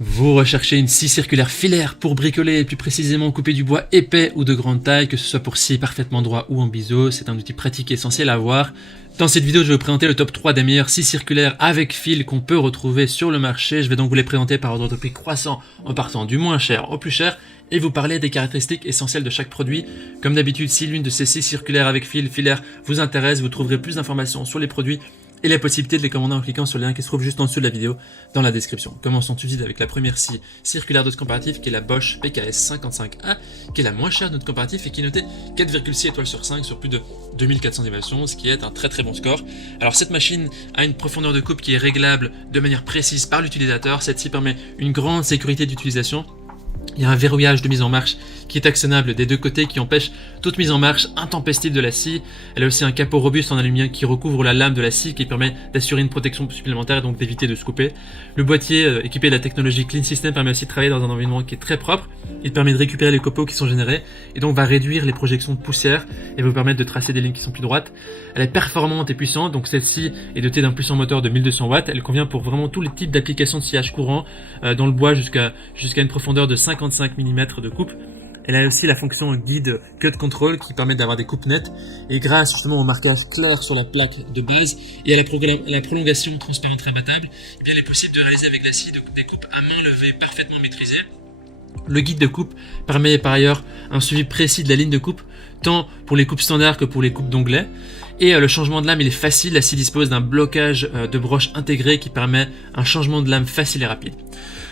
Vous recherchez une scie circulaire filaire pour bricoler et plus précisément couper du bois épais ou de grande taille, que ce soit pour scier parfaitement droit ou en biseau. C'est un outil pratique et essentiel à avoir. Dans cette vidéo, je vais vous présenter le top 3 des meilleures scies circulaires avec fil qu'on peut retrouver sur le marché. Je vais donc vous les présenter par ordre de prix croissant en partant du moins cher au plus cher et vous parler des caractéristiques essentielles de chaque produit. Comme d'habitude, si l'une de ces scies circulaires avec fil filaire vous intéresse, vous trouverez plus d'informations sur les produits et la possibilité de les commander en cliquant sur le lien qui se trouve juste en dessous de la vidéo dans la description. Commençons tout de suite avec la première scie circulaire de notre comparatif qui est la Bosch PKS 55A, qui est la moins chère de notre comparatif et qui est notée 4,6 étoiles sur 5 sur plus de 2400 évaluations, ce qui est un très bon score. Alors cette machine a une profondeur de coupe qui est réglable de manière précise par l'utilisateur. Cette scie permet une grande sécurité d'utilisation. Il y a un verrouillage de mise en marche qui est actionnable des deux côtés qui empêche toute mise en marche intempestive de la scie. Elle a aussi un capot robuste en aluminium qui recouvre la lame de la scie qui permet d'assurer une protection supplémentaire et donc d'éviter de se couper. Le boîtier équipé de la technologie Clean System permet aussi de travailler dans un environnement qui est très propre. Il permet de récupérer les copeaux qui sont générés et donc va réduire les projections de poussière et va vous permettre de tracer des lignes qui sont plus droites. Elle est performante et puissante, donc celle-ci est dotée d'un puissant moteur de 1200 watts. Elle convient pour vraiment tous les types d'applications de sciage courant dans le bois jusqu'à une profondeur de 55 mm de coupe. Elle a aussi la fonction guide cut control qui permet d'avoir des coupes nettes et grâce justement au marquage clair sur la plaque de base et à la prolongation transparente rabattable, eh bien, il est possible de réaliser avec la scie des coupes à main levée parfaitement maîtrisées. Le guide de coupe permet par ailleurs un suivi précis de la ligne de coupe, tant pour les coupes standards que pour les coupes d'onglet. Et le changement de lame il est facile, la scie dispose d'un blocage de broche intégré qui permet un changement de lame facile et rapide.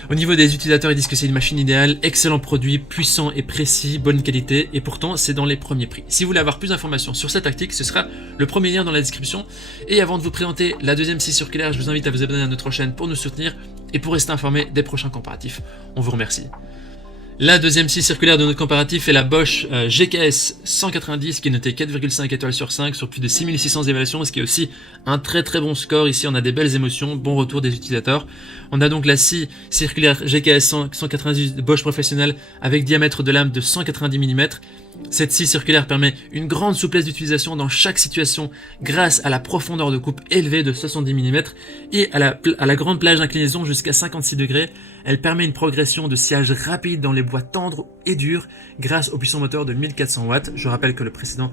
Au niveau des utilisateurs, ils disent que c'est une machine idéale, excellent produit, puissant et précis, bonne qualité, et pourtant c'est dans les premiers prix. Si vous voulez avoir plus d'informations sur cette tactique, ce sera le premier lien dans la description. Et avant de vous présenter la deuxième scie circulaire, je vous invite à vous abonner à notre chaîne pour nous soutenir et pour rester informé des prochains comparatifs. On vous remercie. La deuxième scie circulaire de notre comparatif est la Bosch GKS 190 qui est notée 4,5 étoiles sur 5 sur plus de 6600 évaluations, ce qui est aussi un très bon score. Ici on a des belles émotions, bon retour des utilisateurs. On a donc la scie circulaire GKS 190 Bosch professionnelle avec diamètre de lame de 190 mm. Cette scie circulaire permet une grande souplesse d'utilisation dans chaque situation grâce à la profondeur de coupe élevée de 70 mm et à la grande plage d'inclinaison jusqu'à 56 degrés. Elle permet une progression de sciage rapide dans les bois tendres et durs grâce au puissant moteur de 1400 watts. Je rappelle que la précédente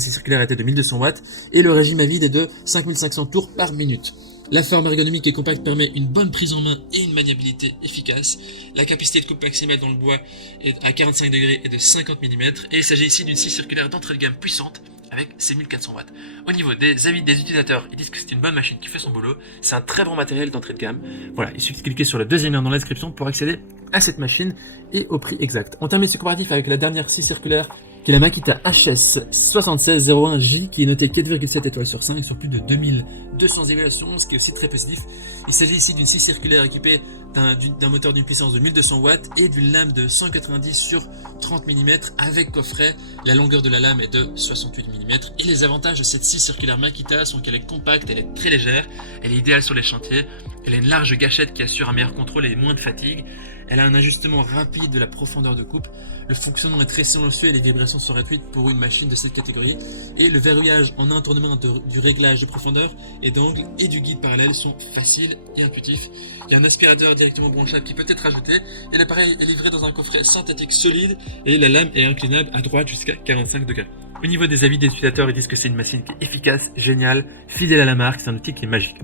scie circulaire était de 1200 watts et le régime à vide est de 5500 tours par minute. La forme ergonomique et compacte permet une bonne prise en main et une maniabilité efficace. La capacité de coupe maximale dans le bois est à 45 degrés et de 50 mm. Et il s'agit ici d'une scie circulaire d'entrée de gamme puissante avec ses 1400 watts. Au niveau des avis des utilisateurs, ils disent que c'est une bonne machine qui fait son boulot. C'est un très bon matériel d'entrée de gamme. Voilà, il suffit de cliquer sur le deuxième lien dans la description pour accéder à cette machine et au prix exact. On termine ce comparatif avec la dernière scie circulaire qui est la Makita HS7601J qui est notée 4,7 étoiles sur 5 sur plus de 2200 évaluations, ce qui est aussi très positif. Il s'agit ici d'une scie circulaire équipée d'un moteur d'une puissance de 1200 watts et d'une lame de 190 sur 30 mm avec coffret. La longueur de la lame est de 68 mm. Et les avantages de cette scie circulaire Makita sont qu'elle est compacte, elle est très légère, elle est idéale sur les chantiers, elle a une large gâchette qui assure un meilleur contrôle et moins de fatigue. Elle a un ajustement rapide de la profondeur de coupe. Le fonctionnement est très silencieux et les vibrations sont réduites pour une machine de cette catégorie. Et le verrouillage en un tournement du réglage de profondeur et d'angle et du guide parallèle sont faciles et intuitifs. Il y a un aspirateur directement branchable qui peut être ajouté. Et l'appareil est livré dans un coffret synthétique solide et la lame est inclinable à droite jusqu'à 45 degrés. Au niveau des avis des utilisateurs, ils disent que c'est une machine qui est efficace, géniale, fidèle à la marque, c'est un outil qui est magique.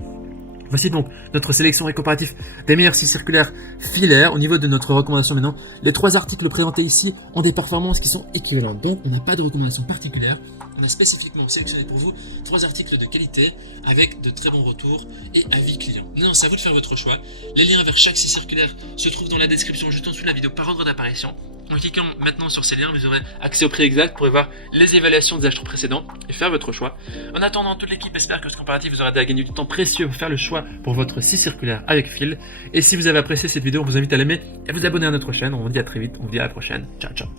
Voici donc notre sélection et comparatif des meilleures scies circulaires filaires. Au niveau de notre recommandation maintenant, les 3 articles présentés ici ont des performances qui sont équivalentes. Donc on n'a pas de recommandation particulière. On a spécifiquement sélectionné pour vous 3 articles de qualité avec de très bons retours et avis clients. Non, c'est à vous de faire votre choix. Les liens vers chaque scie circulaire se trouvent dans la description juste en dessous de la vidéo par ordre d'apparition. En cliquant maintenant sur ces liens, vous aurez accès au prix exact pour voir les évaluations des acheteurs précédents et faire votre choix. En attendant, toute l'équipe espère que ce comparatif vous aura aidé à gagner du temps précieux pour faire le choix pour votre scie circulaire avec fil. Et si vous avez apprécié cette vidéo, on vous invite à l'aimer et à vous abonner à notre chaîne. On vous dit à très vite, on vous dit à la prochaine. Ciao ciao.